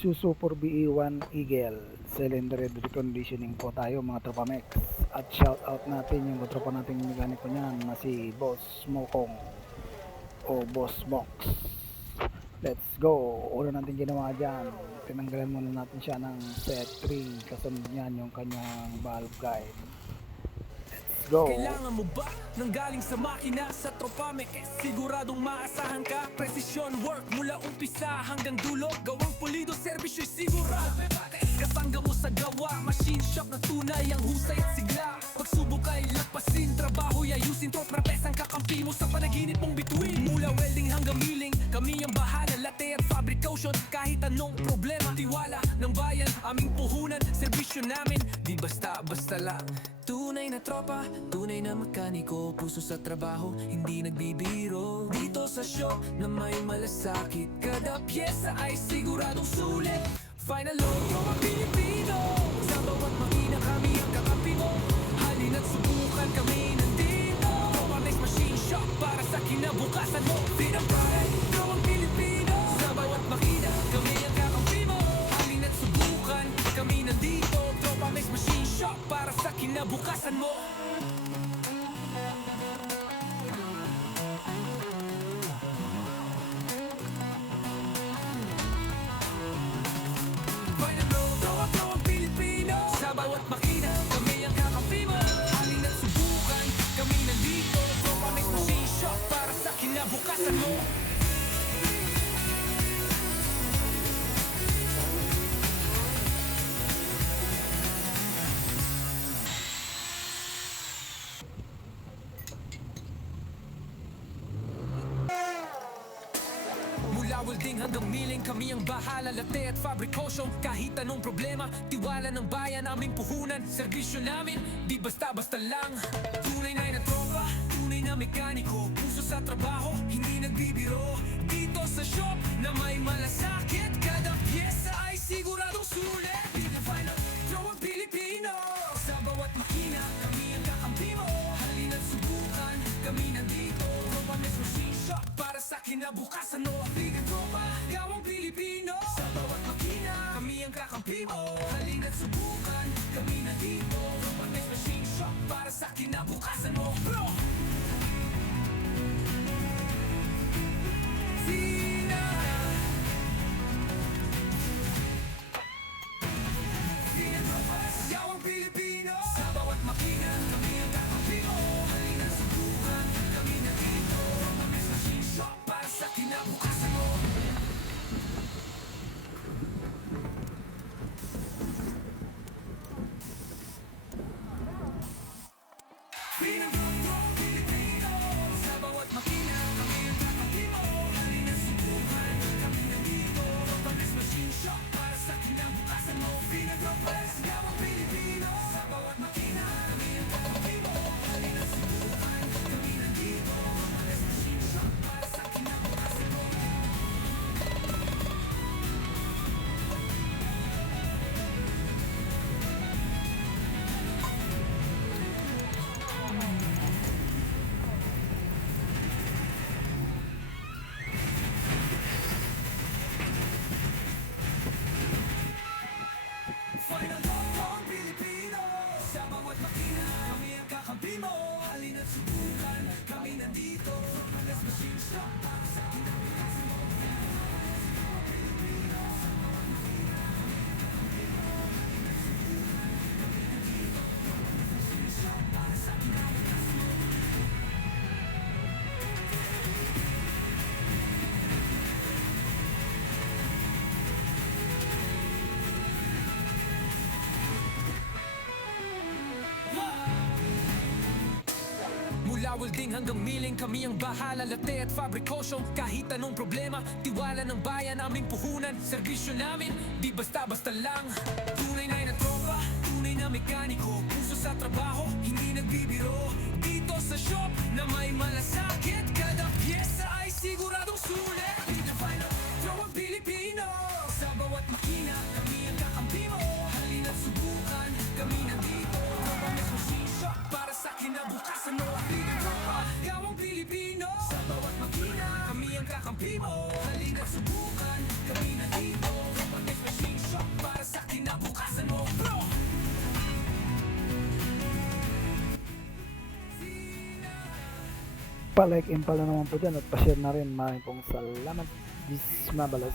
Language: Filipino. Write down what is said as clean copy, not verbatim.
Isuzu 4BE1 Eagle cylinder reconditioning po tayo mga tropa mech. At shout out natin yung tropa nating mekaniko niyan na si Boss Mokong o Boss Mox. Let's go. Una natin ginawa dyan, tinanggalan muna natin siya ng set 3, kasunod niyan yung kanyang valve guide. Go. Kailangan mo ba nang galing sa makina sa tropa mech? Siguradong maasahan ka. Precision work mula umpisa hanggang dulo. Gawang pulido, servisyo'y sigurado. Kasangga mo sa gawa, machine shop na tunay ang husay at sigla. Pagsubok ay lapasin, trabaho'y ayusin. Tropes ang kakampi mo sa panaginip mong bituin. Mula welding hanggang milling, kami ang bahala. Latte at fabrication, kahit anong problema. Tiwala ng bayan, aming puhunan. Servisyo namin, di basta-basta lang. Tunay na tropa, tunay na mekaniko. Puso sa trabaho, hindi nagbibiro. Dito sa shop na may malasakit, kada pyesa ay siguradong sulit. Final load, tropa Pilipino. Sa bawat makina kami ang kakampi mo. Halina't subukan, kami nandito. Tropa Mech Machine Shop para sa kinabukasan mo. Freedom Pride, tropa Pilipino. Sa bawat makina kami ang kakampi mo. Halina't subukan, kami nandito. Tropa Mech Machine Shop para sa kinabukasan mo. Final load, tropa Pilipino. Sa bawat makina kami ang kakampi mo. Halina't subukan, kami nandito. Tropa Mech Machine Shop para sa kinabukasan mo. Mula welding hanggang milling, kami ang bahala. Latte at fabrication, kahit anong problema. Tiwala ng bayan, aming puhunan. Servisyo namin, di basta-basta lang. Tunay na tropa, tunay na mekaniko. Puso sa trabaho, hindi nagbibiro. Dito sa shop na may malasakit, kada pyesa ay siguradong sulit. Final tropa Pilipino. Sa bawat makina, kami ang kakampi mo. Halina't subukan, kami nandito. Tropa Mech Machine Shop para sa kinabukasan mo. Freedom tropa, gawang Pilipino. Sa bawat makina, kami ang kakampi mo. Halina't subukan, kami nandito. Tropa Mech Machine Shop para sa kinabukasan mo. Bro! Sina tropa, gawang Pilipino. Sa bawat makina, kami ang kakampi mo. Halina't subukan, kami nandito. Tropa Mech Machine Shop para sa kinabukasan mo. Freedom tropa Pilipino. Sa bawat makina, kami ang kakampi mo. Halina't subukan, kami nandito. Tropa Mech Machine Shop para sa kinabukasan mo. Freedom tropa, gawang Pilipino. Sa bawat makina, kami ang kakampi mo. Halina't subukan, kami nandito. Tropa Mech Machine Shop para sa kinabukasan mo. Final tropa Pilipino. Sa bawat makina, kami ang kakampi mo. Halina't subukan, kami nandito. Tropa Mech Machine Shop para sa kinabukasan mo. Mula welding hanggang milling, kami ang bahala. Latte at fabrication, kahit anong problema. Tiwala ng bayan, aming puhunan. Servisyo namin, di basta-basta lang. Tunay na tropa, tunay na mekaniko. Puso sa trabaho, hindi nagbibiro. Dito sa shop na may malasakit, kada pyesa ay siguradong sulit. Final tropa Pilipino. Sa bawat makina, kami ang kakampi mo. Halina't subukan, kami nandito. Tropa Mech Machine Shop para sa kinabukasan mo. Freedom tropa, gawang Pilipino. Sa bawat makina, kami ang kakampi mo. Halina't subukan, kami nandito. Tropa Mech Machine pa-like and follow naman po dyan at pa-share na rin. Maraming pong salamat. This Mabalas.